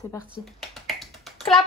C'est parti. Clap.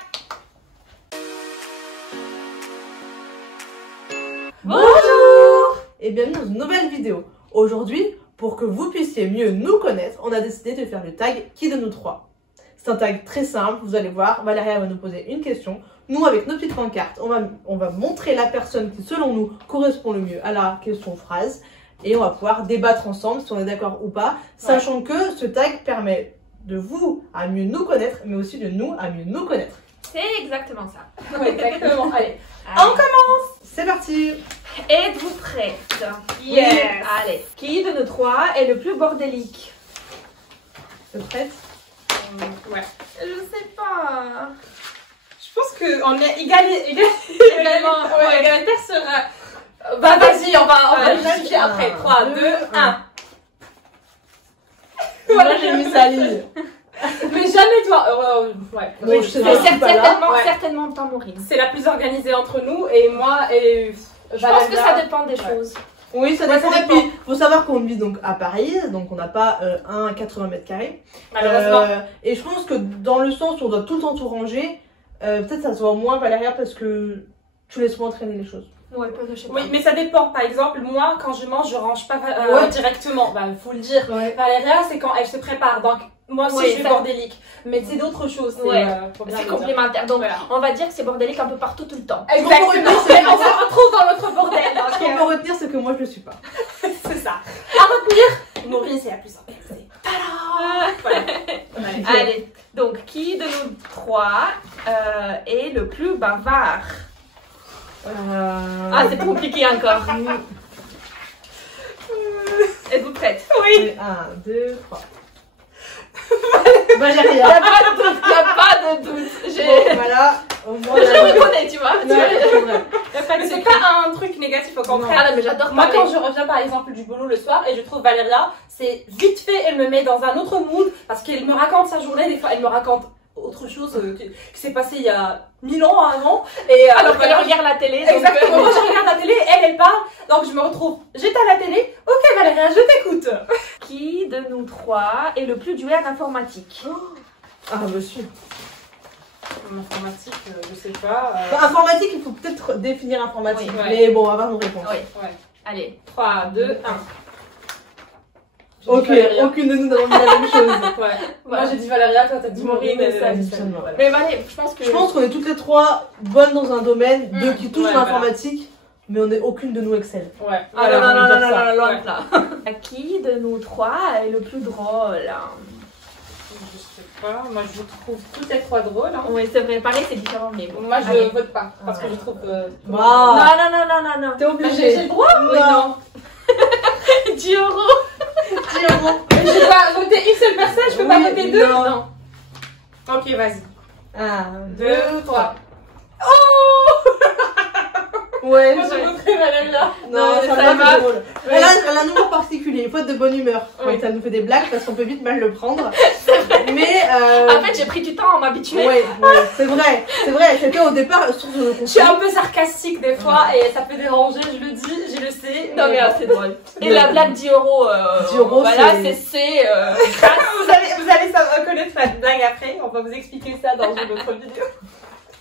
Bonjour et bienvenue dans une nouvelle vidéo. Aujourd'hui, pour que vous puissiez mieux nous connaître, on a décidé de faire le tag Qui de nous trois. C'est un tag très simple, vous allez voir, Valéria va nous poser une question. Nous, avec nos petites pancartes, on va montrer la personne qui, selon nous, correspond le mieux à la question phrase. Et on va pouvoir débattre ensemble si on est d'accord ou pas, sachant que ce tag permet de vous à mieux nous connaître, mais aussi de nous à mieux nous connaître. C'est exactement ça. Ouais, exactement. Allez, Allez. on commence. C'est parti. Êtes-vous prête? Yes. Allez. Qui de nous trois est le plus bordélique? T'es prête? Ouais. Je sais pas. Je pense qu'on est également. Ouais. Égalitaire sera. Bah vas-y, on va vérifier après. 3, 2, 1. Moi j'ai mis sa ligne. Mais jamais toi. Ouais. Bon, je sais Mais pas, je suis pas là. certainement pas Maureen. C'est la plus organisée entre nous et moi et. Je pense que ça dépend des choses. Oui, ça dépend. Et puis, faut savoir qu'on vit donc à Paris, donc on n'a pas un 80 mètres carrés. Malheureusement. Et je pense que dans le sens où on doit tout le temps tout ranger, peut-être ça se voit moins Valéria parce que tu laisses moins traîner les choses. Ouais, je sais pas. Oui, mais ça dépend. Par exemple, moi, quand je mange, je range pas directement. Bah, faut le dire. Ouais. Valéria, c'est quand elle se prépare. Donc, moi aussi, Oui, je suis ça- bordélique. Mais c'est d'autres choses. Ouais. Faut bien C'est le dire. complémentaire. Donc, Voilà. on va dire que c'est bordélique un peu partout tout le temps. Exactement. c'est- On se retrouve dans notre bordel. Ce qu'on peut retenir, c'est que moi je le suis pas. C'est ça. À retenir, Maureen, c'est la plus organisée. Voilà. Allez. Donc, qui de nous trois est le plus bavard? Ah, c'est compliqué encore. Êtes-vous prête? Oui. 1, 2, 3. Il Valéria. n'y a pas de doute. Bon, voilà. Au moins, Je me connais, tu vois. Non, c'est vrai. Mais c'est pas un truc négatif, au contraire. Ah non, mais j'adore Moi, parler. quand je reviens par exemple du boulot le soir et je trouve Valéria, c'est vite fait, elle me met dans un autre mood parce qu'elle me raconte sa journée. Des fois, elle me raconte autre chose qui s'est passé il y a 1000 ans avant. Et, Alors qu'elle voilà, regarde la télé. Donc, exactement, moi je regarde la télé, elle parle, donc je me retrouve, j'étais à la télé, ok Valéria, je t'écoute. Qui de nous trois est le plus doué en informatique? Ah, monsieur. En informatique, je sais pas. Informatique, il faut peut-être définir informatique. Oui, ouais. Mais bon, on va voir nos réponses. Oui. Ouais. Allez. 3, 2, 1. Ok, aucune de nous n'a dit la même chose. Ouais. Moi j'ai dit Valéria, toi t'as dit Maureen. Maureen, et ça, dit ça, Sally. ça. Voilà. Mais allez, je pense que. Je pense qu'on est toutes les trois bonnes dans un domaine, deux qui touchent ouais, l'informatique, mais on est aucune de nous excelle. Ouais. Ah Voilà, non, on non, va non, dire non, ça. non, loin Ouais. de là. Qui de nous trois est le plus drôle? Je sais pas, moi je trouve toutes les trois drôles. Hein. Oui, c'est vrai. Pareil, c'est différent, mais bon. Moi je Allez. vote pas parce que je trouve. Wow. Non, non, non, non, non, non. T'es J'ai obligé. le droit. Non. Oui, non. 10 euros. Mais je dois voter une seule personne, je peux pas Oui, voter deux. non. Ok, vas-y. 1, 2, 3. Ouais, Moi je voterai Valéria. non, mais ça ça va, va. c'est drôle. Elle a un humour particulier, il faut être de bonne humeur quand Oui. ça nous fait des blagues parce qu'on peut vite mal le prendre. Mais En fait, j'ai pris du temps à m'habituer. ouais, c'est vrai, c'était au départ source de Je suis un peu sarcastique des fois et ça peut déranger, je le dis, je le sais. Non, mais c'est drôle. Et la blague 10 euros. 10 euros, voilà, c'est- c'est. Vous allez connaître ma blague après, on va vous expliquer ça dans une autre vidéo.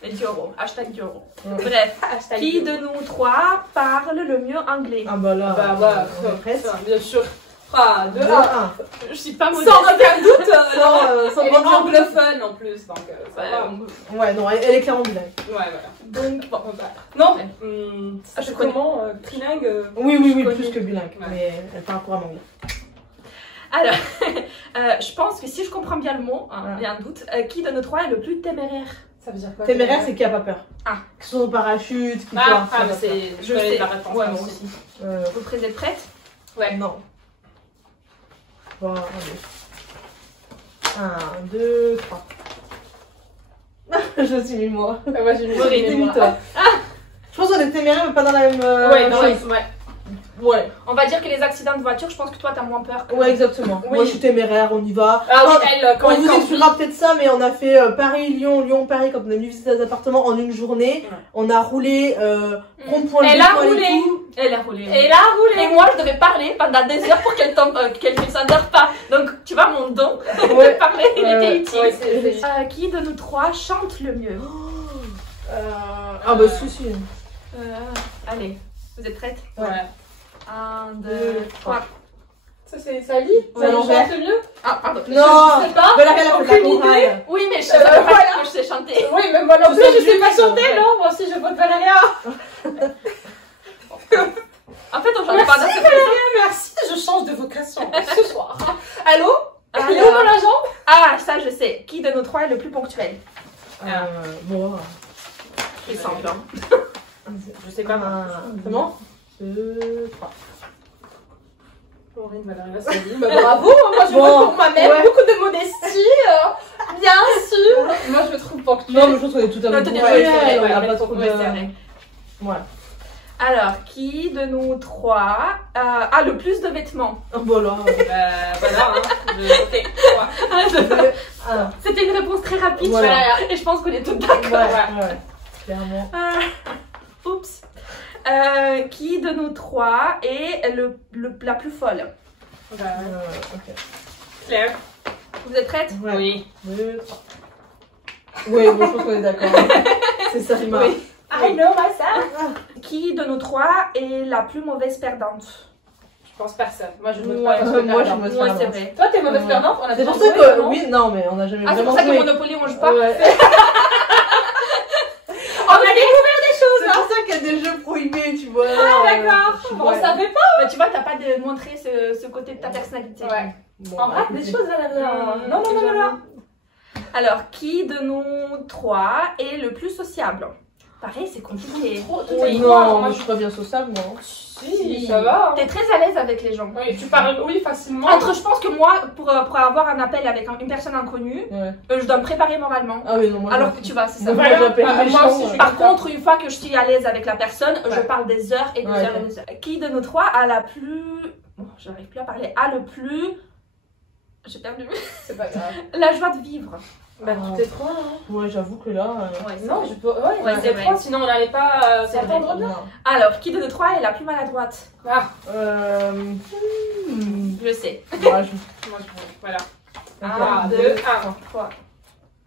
Les 10 euros. Hashtag 10 euros. Ouais. Bref. Hashtag Qui de nous trois parle le mieux anglais? Ah bah là, Bah ouais, on est prête. bien sûr. 3, 2, 2, 1. 1. Je suis pas modeste. Sans aucun doute, Sans elle est bonne humeur. anglophone en plus, donc ça va. Ouais, non, elle est clairement bilingue. Ouais, voilà. Donc, bon. Non, Ouais. ça je fait connais. comment trilingue Oui, oui, oui, connais. plus que bilingue. Ouais. Mais elle parle couramment anglais. Alors, je pense que si je comprends bien le mot, hein, Ah. il y a un doute, qui de nous trois est le plus téméraire? Ça veut dire quoi Téméraire, c'est qui a pas peur. Ah. Qui sont au parachute, qui Ah, pleurent, ah, qui mais a pas peur. c'est. Je connais la réponse. Ouais, moi moi aussi. aussi. Vous êtes prête? Ouais. Non. Bon, allez. 1, 2, 3. Je suis mis moi. Ah, moi j'ai mis Dis-moi toi. Je pense qu'on est téméraire, mais pas dans la même Ouais, non, chose. ouais. Ouais. On va dire que les accidents de voiture, je pense que toi, t'as moins peur que... Ouais, exactement. Oui. Moi, je suis téméraire, on y va. Ah oui, Quand- elle, quand On elle vous conduit. expliquera peut-être ça, mais on a fait Paris-Lyon, Lyon-Paris, quand on a venu visiter des appartements en une journée. Ouais. On a roulé rond-point Elle de a l'étoile et roulé. tout. Elle a roulé. Elle a roulé. Et moi, je devais parler pendant des heures pour qu'elle tombe, qu'elle ne s'endort pas. Donc, tu vois, mon don de Ouais. parler, il était utile. Ouais, c'est- Qui de nous trois chante le mieux? Ah bah si, si. Allez, vous êtes prêtes? Ouais. 1, 2, 3. Ça, c'est Sally? Ouais, Ça l'envers. chante mieux? Ah, pardon. Non. Je sais pas. Valérie, elle a fait de la Aucune chorale. Oui, mais ça veut pas voilà. dire que je sais chanter. Oui, mais moi non Tout plus, ça, je sais pas juste, chanter, ouais. non? Moi aussi, je vote Valéria. En fait, on chante pas dans ce Merci, je change de vocation ce soir. Allô? Alors. Elle est où la jambe? Ah, ça, je sais. Qui de nous trois est le plus ponctuel? Bon. C'est simple. Hein. Je sais pas. C'est bon 2, 3. Laurine, Valéria, Sally. Bah, bravo, moi je Bon, vote pour moi-même. ouais. Beaucoup de modestie, bien sûr. Moi je me trouve ponctuelle. Non, mais je pense qu'on est tout à Non, fait t'es ponctuels, ouais, c'est vrai, on ouais, n'a mais pas trop de... ouais, c'est vrai. Ouais. Alors, qui de nous trois a le plus de vêtements? Oh, voilà. Voilà, hein. Je votais. Ah, C'était une réponse très rapide, Voilà. et je pense qu'on est tous d'accord. ouais. Clairement. Oups. Qui de nous trois est la plus folle? Ok. Claire. Vous êtes prêtes? Ouais. Oui. 2, 3. Oui, bon, je pense qu'on est d'accord. C'est ça, Rima. Oui. I know myself. Qui de nous trois est la plus mauvaise perdante? Je pense personne. Moi je vote Ouais, pas parce que moi, je perdante. me- Moi, c'est vrai. Toi t'es mauvaise Ouais. perdante? On a C'est déjà pour ça joué, que... non? Oui, non, mais on n'a jamais Ah, c'est vraiment pour ça que joué. Monopoly, on joue pas? Ouais. On a découvert des choses, C'est hein. pour ça qu'il y a des jeux prohibés, tu vois. Ah d'accord. Bon, on Ouais. savait pas. Bah, tu vois, t'as pas de montrer ce côté de ta personnalité. Ouais. Bon, En vrai, écoutez. des choses à la Non, Alors, qui de nous trois est le plus sociable? Pareil, c'est compliqué. Trop, tout Oui, est non, moi, mais je suis pas bien sociable, moi. Si, ça va. Hein. T'es très à l'aise avec les gens. Oui, tu parles, oui, facilement. Entre, je pense que moi, pour avoir un appel avec une personne inconnue, Ouais. je dois me préparer moralement. Ah oui, non, moi... Alors que tu vois, c'est ça. Moi, Voilà. j'appelle Ah, les moi gens, aussi, je suis Par contre, une fois que je suis à l'aise avec la personne, je Ouais. parle des heures et des Ouais, heures ok. et des heures. Qui de nous trois a la plus... Bon, j'arrive plus à parler. A le plus... J'ai perdu. C'est pas grave. La joie de vivre. Bah, tout est trop, hein. Ouais, j'avoue que là... Ouais, c'est Non, vrai. je peux. Ouais, Ouais, c'est c'est vrai. trop, sinon on n'allait pas C'est s'entendre vrai. bien. non. Alors, qui de nous trois est la plus maladroite? Ah, Je sais. Ouais, moi je. Voilà. Un, 2, 1. 3.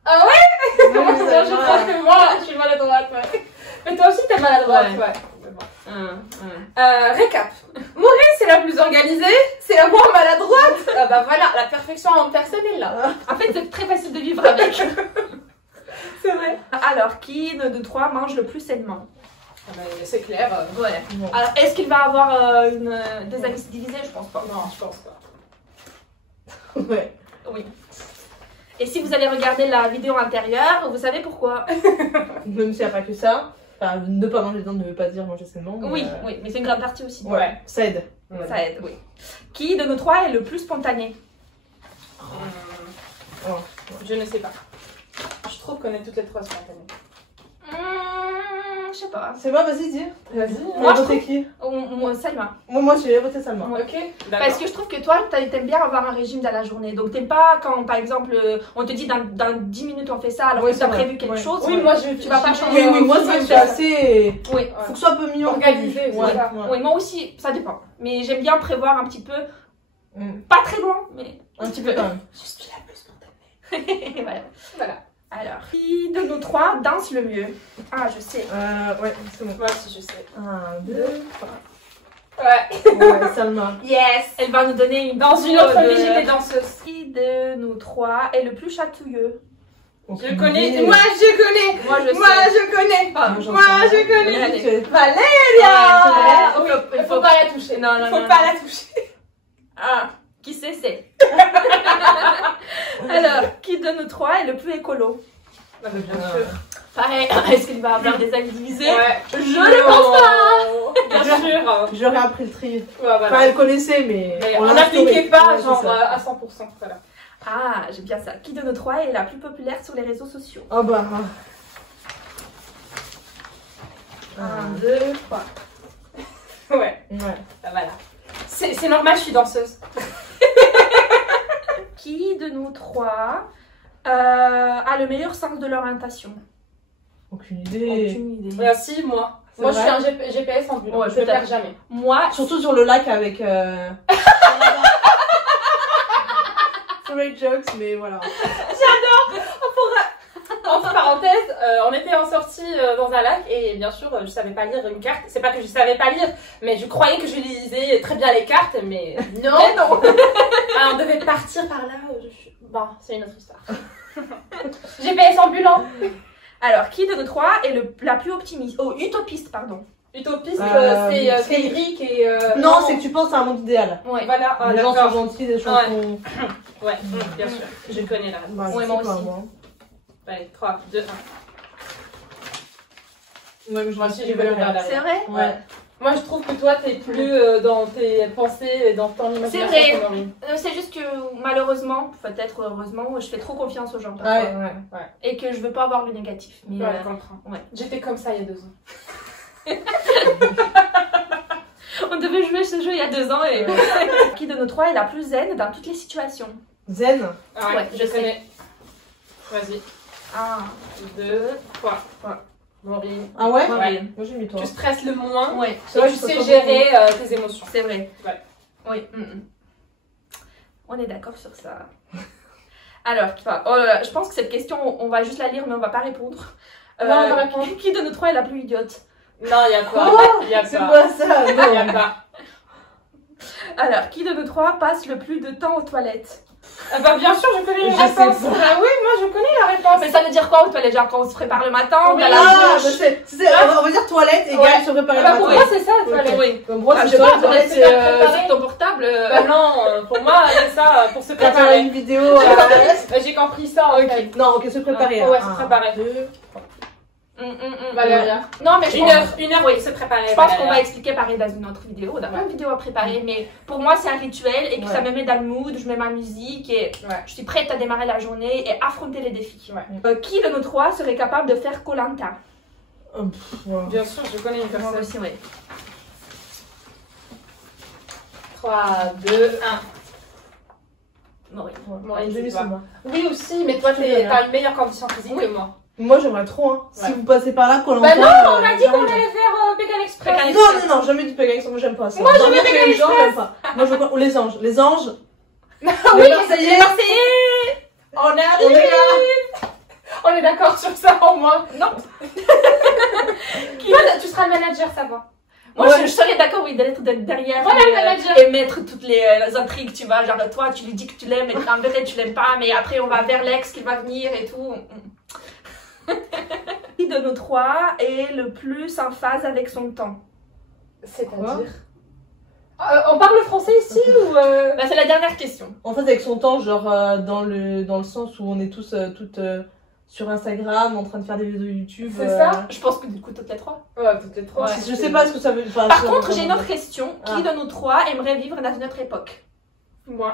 Ah ouais? Ouais, Moi, ça je va. pense que moi, je suis maladroite, ouais. Mais toi aussi, t'es maladroite, Ouais. ouais. Mais bon. Récap. Maurice, c'est la plus organisée, c'est la moins maladroite. Ah bah voilà, la perfection en personne est là. En fait, c'est très facile de vivre avec. C'est vrai. Alors, qui de nous trois mange le plus sainement? Ah bah, c'est clair. Ouais. Bon. Alors, est-ce qu'il va avoir des amis divisés? Je pense pas. Non, je pense pas. Ouais. Oui. Et si vous allez regarder la vidéo antérieure, vous savez pourquoi? Même s'il n'y a pas que ça. Enfin, ne pas manger de viande ne veut pas dire manger sainement. mais, Oui, oui, mais c'est une grande partie aussi. Ouais, ça aide. Ça aide, oui. Qui de nous trois est le plus spontané? Oh. Je ne sais pas. Je trouve qu'on est toutes les trois spontanées. Je sais pas. C'est bon, vas-y, dis. Vas-y. Moi, voté qui? Moi, Salma. Moi, j'ai voté Salma. Ok. Parce D'accord. que je trouve que toi, t'aimes bien avoir un régime dans la journée. Donc, t'aimes pas quand, par exemple, on te dit dans 10 minutes on fait ça, alors Ouais, que t'as c'est vrai. prévu quelque Ouais. chose. Oui, moi je. Tu vas pas je- changer. Oui, moi, ça, je suis assez... Oui. Faut que ce soit un peu mieux Organisé, c'est Ouais, ça. ouais. Oui, moi aussi, ça dépend. Mais j'aime bien prévoir un petit peu, Mm. pas très loin, mais Un petit peu quand même. Je suis la plus spontanée. voilà. Voilà. Alors, qui de nous trois danse le mieux? Ah, je sais. Ouais, c'est bon. Moi aussi, je sais. 1, 2, 3. Ouais. Ouais, Salma. Yes. Elle va nous donner une Dans une photo autre de- vie, j'étais danseuse. Qui de nous trois est le plus chatouilleux? Je connais. Moi, je connais. Moi, je Moi, sais. je connais. Ah, Moi, j'en Moi, sais je rien. connais. Allez. Valéria. Ah, Oui, il il faut pas la toucher. Non, non, Il faut non, pas non. la toucher. Ah, qui c'est? Alors, qui de nous trois est le plus écolo? Non, mais bien sûr. Pareil, est-ce qu'il va avoir des amis divisés? Ouais. Je ne pense pas. Bien sûr. J'aurais appris le tri. Ouais, voilà. Enfin, elle connaissait, mais. Mais on on l'a n'appliquait instauré. pas Ouais, c'est genre ça. à 100%. Voilà. Ah, j'aime bien ça. Qui de nous trois est la plus populaire sur les réseaux sociaux? Oh bah. 1, 2, 3. Ouais. Ouais. Bah, voilà. C'est normal, je suis danseuse. Qui de nous trois a le meilleur sens de l'orientation? Aucune idée. Aucune idée. Merci, moi. C'est Moi, je suis vrai un GPS ambulant. Ouais, je le peut-être. perds jamais. Moi, Surtout sur le lac avec. Sorry jokes, mais voilà. Entre parenthèses, on était en sortie dans un lac et bien sûr, je savais pas lire une carte. C'est pas que je savais pas lire, mais je croyais que je lisais très bien les cartes, mais non, non. Alors, on devait partir par là. Bon, c'est une autre histoire. GPS ambulant. alors, qui de nous trois est la plus optimiste? Oh, utopiste, pardon. Utopiste, c'est- c'est lyrique et. Non, c'est que tu penses à un monde idéal. Ouais. Voilà, Les gens sont d'accord. gentils, les gens Ouais. sont. Ouais, bien sûr. Je connais la réponse. Bah, Ouais, je moi sais pas, aussi. moi. Allez, 3, 2, 1. Ouais, mais je Moi aussi, j'ai vu le regard C'est derrière. vrai? Ouais. Moi, je trouve que toi, t'es plus dans tes pensées et dans ton imagination. C'est vrai. que Maureen. C'est juste que malheureusement, peut-être heureusement, je fais trop confiance aux gens parfois. Ouais, ouais. Et que je veux pas avoir le négatif. Mais, Ouais, je comprends. ouais. J'étais comme ça il y a 2 ans. on devait jouer ce jeu il y a 2 ans et qui de nous trois est la plus zen dans toutes les situations? Zen. Ah Ouais, je connais. Vas-y. 1, 2, 3. Ouais. Maureen. Ah ouais? Ouais. Moi j'ai mis toi. Tu stresses le moins Ouais, C'est et vrai, tu je peux sais pas gérer tes émotions. c'est vrai. Ouais. Oui. On est d'accord sur ça. Alors, oh là là, je pense que cette question, on va juste la lire, mais on va pas répondre. Non, on va répondre. Qui de nous trois est la plus idiote? Non, il y a pas. Il y a C'est pas. pas ça, Il y a non. pas. Alors, qui de nous trois passe le plus de temps aux toilettes? Ah bah bien sûr, je connais Je la sais réponse. pas. Ah oui, moi je connais la réponse. Mais ça veut dire quoi aux toilettes? Genre quand on se prépare le matin, on Oui, va à la Ah, douche. je sais. On va dire toilette et Ouais. gars se préparer Ah bah le pour matin. moi c'est ça la Ok. toilette. Oui. Comme moi, Ah, c'est je sais toilette, pas, toilette, c'est c'est. sur ton portable. Bah non, pour moi c'est ça, pour se Quand t'as préparer. une vidéo. J'ai compris ça en fait. Non, ok, se préparer. Ah, ouais, hein. se préparer. 1, 2. Valéria. Non, mais je Une pense- heure Oui. pour se préparer. Je pense qu'on Valéria. va expliquer pareil dans une autre vidéo. On a plein de vidéos à préparer, mais pour moi c'est un rituel et que ça Ouais. me met dans le mood. Je mets ma musique et Ouais. je suis prête à démarrer la journée et affronter les défis. Ouais. Qui de nous trois serait capable de faire Koh-Lanta? Bien sûr, je connais une Moi personne. aussi, oui. 3, 2, 1. Bon, oui. Maureen, J'ai c'est mis toi. ça, moi. Oui aussi, mais toi Je te t'as une meilleure condition physique Oui. que moi. Moi j'aimerais trop, hein. Ouais. Si vous passez par là, Koh Bah Lanta, non, on a dit qu'on j'arrive. allait faire Pékin Express. Pékin Non, jamais du Pékin, moi j'aime pas ça. Moi, j'aime Dormir les chez Pékin les gens, j'aime pas. Moi je veux ou les anges. Les anges. Oui, Les Marseillais. les Marseillais. On On arrive. est là. On est d'accord sur ça au moins. Non. Toi, tu seras le manager, ça va. Moi, Ouais. je serais d'accord, oui, d'être derrière Voilà, et, le manager. et mettre toutes les intrigues, tu vois. Genre, toi, tu lui dis que tu l'aimes, et en vrai, tu l'aimes pas, mais après, on va vers l'ex qui va venir et tout. Qui de nous trois est le plus en phase avec son temps? C'est-à-dire on parle français ici ou Bah, c'est la dernière question. En fait, avec son temps, genre dans le sens où on est tous toutes sur Instagram en train de faire des vidéos YouTube. C'est ça Je pense que du coup, toutes les trois. Ouais, peut-être trop. Ouais. Je sais pas ce que ça veut dire. Par contre, j'ai une autre question. Ah. Qui de nous trois aimerait vivre dans une autre époque? Moi.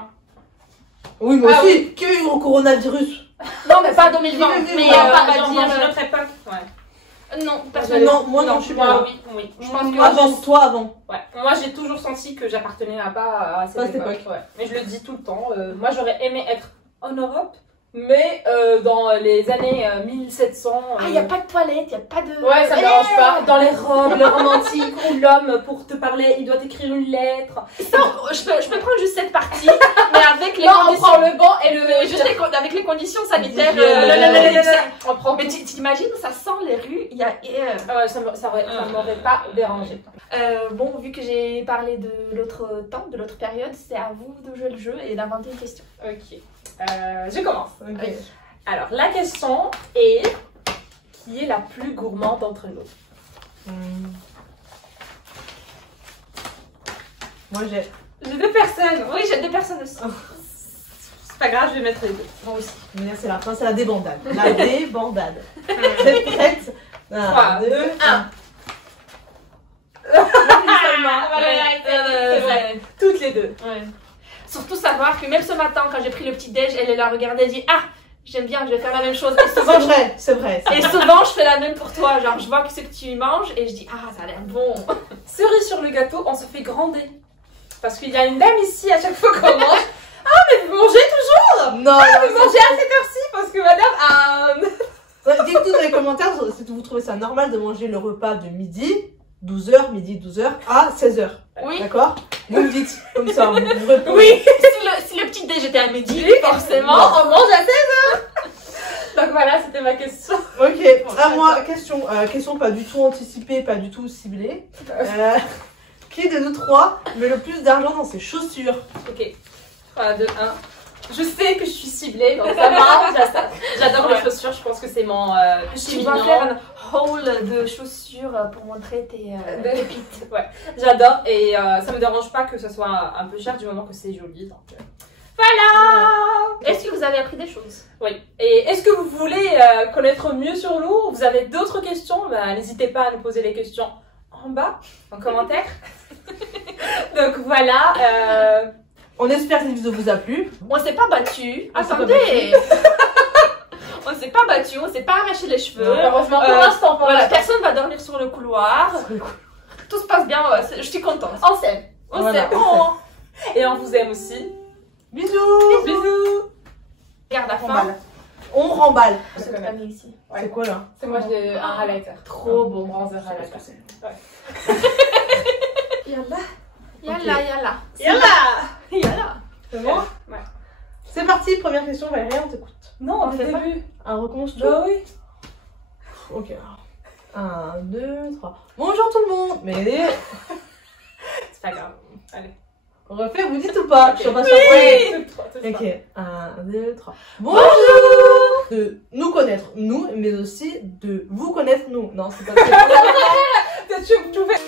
Oui, moi Ah aussi. Qui vit au coronavirus? Non, mais pas 2020. Qui veut Mais vivre on pas va genre dire. dans une autre époque. Ouais. Non, personne. Non, moi non, je suis pas Moi, là. oui, oui. Je pense que. Avant, toi avant. Ouais. Moi, j'ai toujours senti que j'appartenais à pas à Pas à cette cette époque. Ouais. Mais je le dis tout le temps. Moi, j'aurais aimé être en Europe, mais dans les années 1700. Ah, il n'y a pas de toilette, il n'y a pas de. Ouais, ça me dérange pas. Dans les robes, le romantique, où l'homme, pour te parler, il doit t'écrire une lettre. Non, je peux prendre juste cette partie, mais avec les Non, on conditions. prend le banc et le. Juste avec les conditions sanitaires. On prend. Mais tu t'imagines, ça sent les rues, il y a. Ah ouais, ça m'aurait pas dérangé. Bon, vu que j'ai parlé de l'autre temps, de l'autre période, c'est à vous de jouer le jeu et d'inventer une question. Ok. Je commence. Ok. Alors, la question est qui est la plus gourmande d'entre nous? Moi j'ai. J'ai 2 personnes. Oui, j'ai 2 personnes aussi. C'est pas grave, je vais mettre les 2. Moi aussi. Mais là c'est la fin, c'est la débandade. La débandade. Vous êtes prête? 3, 2, 1. Ouais. Toutes les 2. Ouais. Surtout savoir que même ce matin, quand j'ai pris le petit déj, elle l'a regardé et dit ah, j'aime bien, je vais faire la même chose. Et souvent, C'est vrai, c'est vrai. et souvent, je fais la même pour toi. Genre, je vois que ce que tu manges et je dis ah, ça a l'air bon. Cerise sur le gâteau, on se fait gronder. Parce qu'il y a une dame ici à chaque fois qu'on mange. Ah, mais vous mangez toujours? Non, Ah, vous mangez à cette heure-ci parce que madame. Dites-nous dans les commentaires si vous trouvez ça normal de manger le repas de midi, 12h, midi 12h à 16h. Oui. D'accord? Vous me dites comme ça, vous répondez. Oui. Si le petit déj était à midi, Oui, forcément. on mange à 16h. Donc voilà, c'était ma question. Ok, à moi, question pas du tout anticipée, pas du tout ciblée. Qui de nous trois met le plus d'argent dans ses chaussures? Ok. 3, 2, 1. Je sais que je suis ciblée, donc ça marche. J'adore les chaussures, je pense que c'est mon Tu petit vas mignon. faire un haul de chaussures pour montrer tes pépites. Ouais, j'adore et ça me dérange pas que ce soit un peu cher du moment que c'est joli. Donc, voilà. Est-ce que vous avez appris des choses? Oui. Et est-ce que vous voulez connaître mieux sur nous? Vous avez d'autres questions? Bah, n'hésitez pas à nous poser les questions en bas, en commentaire. Donc voilà. On espère que cette vidéo vous a plu. On s'est pas battu. On s'est pas Attendez. On s'est pas battu, on s'est pas arraché les cheveux. Heureusement pour l'instant. Voilà, personne va dormir sur le couloir. Tout se passe bien, je suis contente. On s'aime. On Voilà. s'aime. Oh. Et on vous aime aussi. Bisous. Bisous. Regarde la fin. Remballe. On remballe. C'est pas mis ici. Ouais. C'est quoi là? C'est moi, j'ai un highlighter. Trop beau. Bronzer Je sais pas ce highlighter. que c'est. Yalla. Yalla, yalla. Yalla. Yalla. C'est bon? Ouais. C'est parti, première question, Valérie, on t'écoute. Non, On on fait fait pas. vu. On recommence tout? Bah oui. Ok. 1, 2, 3. Bonjour tout le monde. Mais C'est pas grave. Allez. on refait, vous dites ou pas? Ok. Je suis pas surprise. Oui. Tout Ok, 1, 2, 3. Bonjour. De nous connaître, nous, mais aussi de vous connaître, nous. Non, c'est pas ça. Tu fais.